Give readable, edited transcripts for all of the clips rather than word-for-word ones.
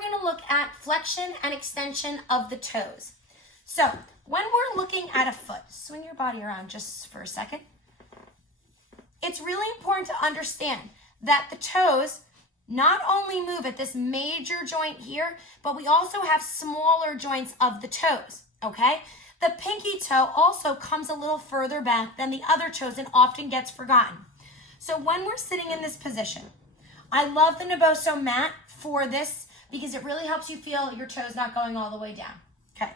we're going to look at flexion and extension of the toes. So when we're looking at a foot, swing your body around just for a second. It's really important to understand that the toes not only move at this major joint here, but we also have smaller joints of the toes, okay? The pinky toe also comes a little further back than the other toes and often gets forgotten. So when we're sitting in this position, I love the Naboso mat for this because it really helps you feel your toes not going all the way down. Okay.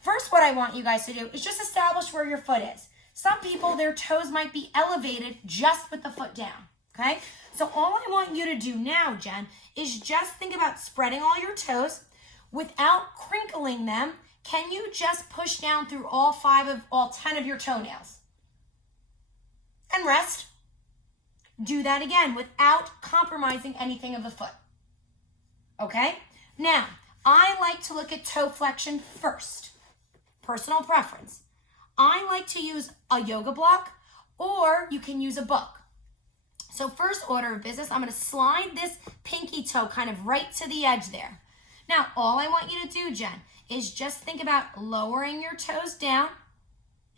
First, what I want you guys to do is just establish where your foot is. Some people, their toes might be elevated just with the foot down. Okay. So all I want you to do now, Jen, is just think about spreading all your toes without crinkling them. Can you just push down through all 10 of your toenails? And rest. Do that again without compromising anything of the foot. Okay? Now, I like to look at toe flexion first. Personal preference. I like to use a yoga block, or you can use a book. So first order of business, I'm going to slide this pinky toe kind of right to the edge there. Now, all I want you to do, Jen, is just think about lowering your toes down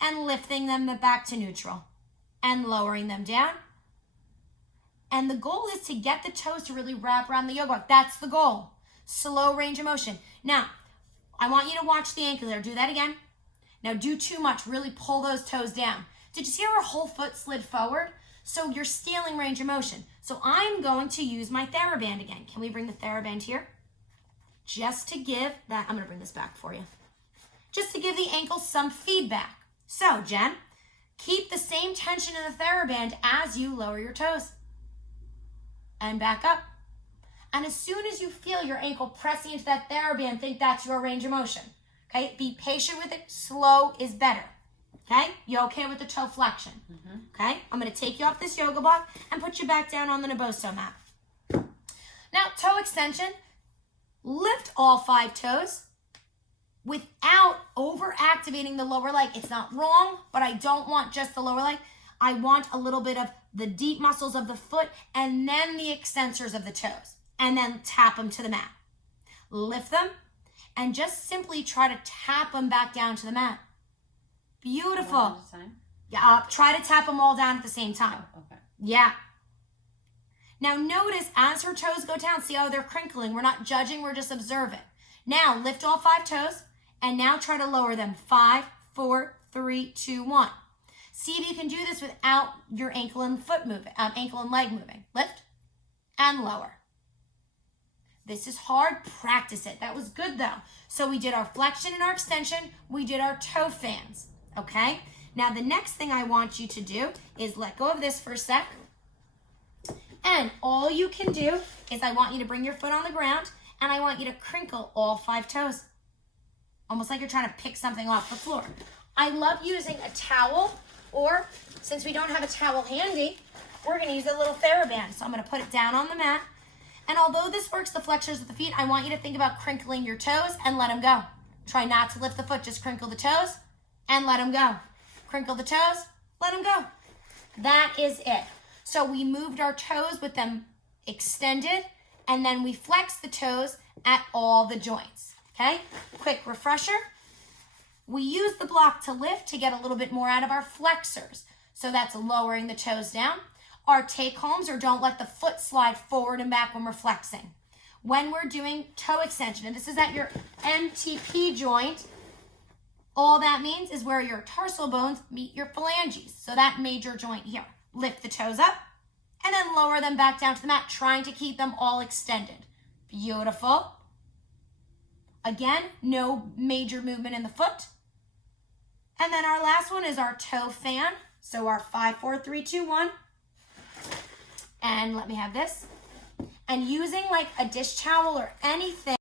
and lifting them back to neutral and lowering them down. And the goal is to get the toes to really wrap around the yoga block. That's the goal. Slow range of motion. Now, I want you to watch the ankle there. Do that again. Now, do too much. Really pull those toes down. Did you see how our whole foot slid forward? So you're stealing range of motion. So I'm going to use my TheraBand again. Can we bring the TheraBand here? Just to give that, I'm going to bring this back for you. Just to give the ankle some feedback. So, Jen, keep the same tension in the TheraBand as you lower your toes. And back up. And as soon as you feel your ankle pressing into that TheraBand, think that's your range of motion. Okay? Be patient with it. Slow is better. Okay? You okay with the toe flexion? Mm-hmm. Okay? I'm going to take you off this yoga block and put you back down on the Naboso mat. Now, toe extension. Lift all 5 toes without over-activating the lower leg. It's not wrong, but I don't want just the lower leg. I want a little bit of the deep muscles of the foot and then the extensors of the toes. And then tap them to the mat. Lift them and just simply try to tap them back down to the mat. Beautiful. One at a time? Yeah, try to tap them all down at the same time. Oh, okay. Yeah. Now notice as her toes go down, see how they're crinkling. We're not judging, we're just observing. Now lift all 5 toes and now try to lower them. 5, 4, 3, 2, 1. See if you can do this without your ankle and leg moving. Lift and lower. This is hard, practice it. That was good though. So we did our flexion and our extension, we did our toe fans, okay? Now the next thing I want you to do is let go of this for a sec. And all you can do is I want you to bring your foot on the ground and I want you to crinkle all 5 toes. Almost like you're trying to pick something off the floor. I love using a towel, or since we don't have a towel handy, we're gonna use a little TheraBand. So I'm gonna put it down on the mat. And although this works the flexors of the feet, I want you to think about crinkling your toes and let them go. Try not to lift the foot, just crinkle the toes and let them go. Crinkle the toes, let them go. That is it. So we moved our toes with them extended, and then we flexed the toes at all the joints, okay? Quick refresher. We use the block to lift to get a little bit more out of our flexors. So that's lowering the toes down. Our take-homes, or don't let the foot slide forward and back when we're flexing. When we're doing toe extension, and this is at your MTP joint, all that means is where your tarsal bones meet your phalanges. So that major joint here. Lift the toes up and then lower them back down to the mat, trying to keep them all extended. Beautiful. Again, no major movement in the foot. And then our last one is our toe fan. So our 5, 4, 3, 2, 1. And let me have this. And using like a dish towel or anything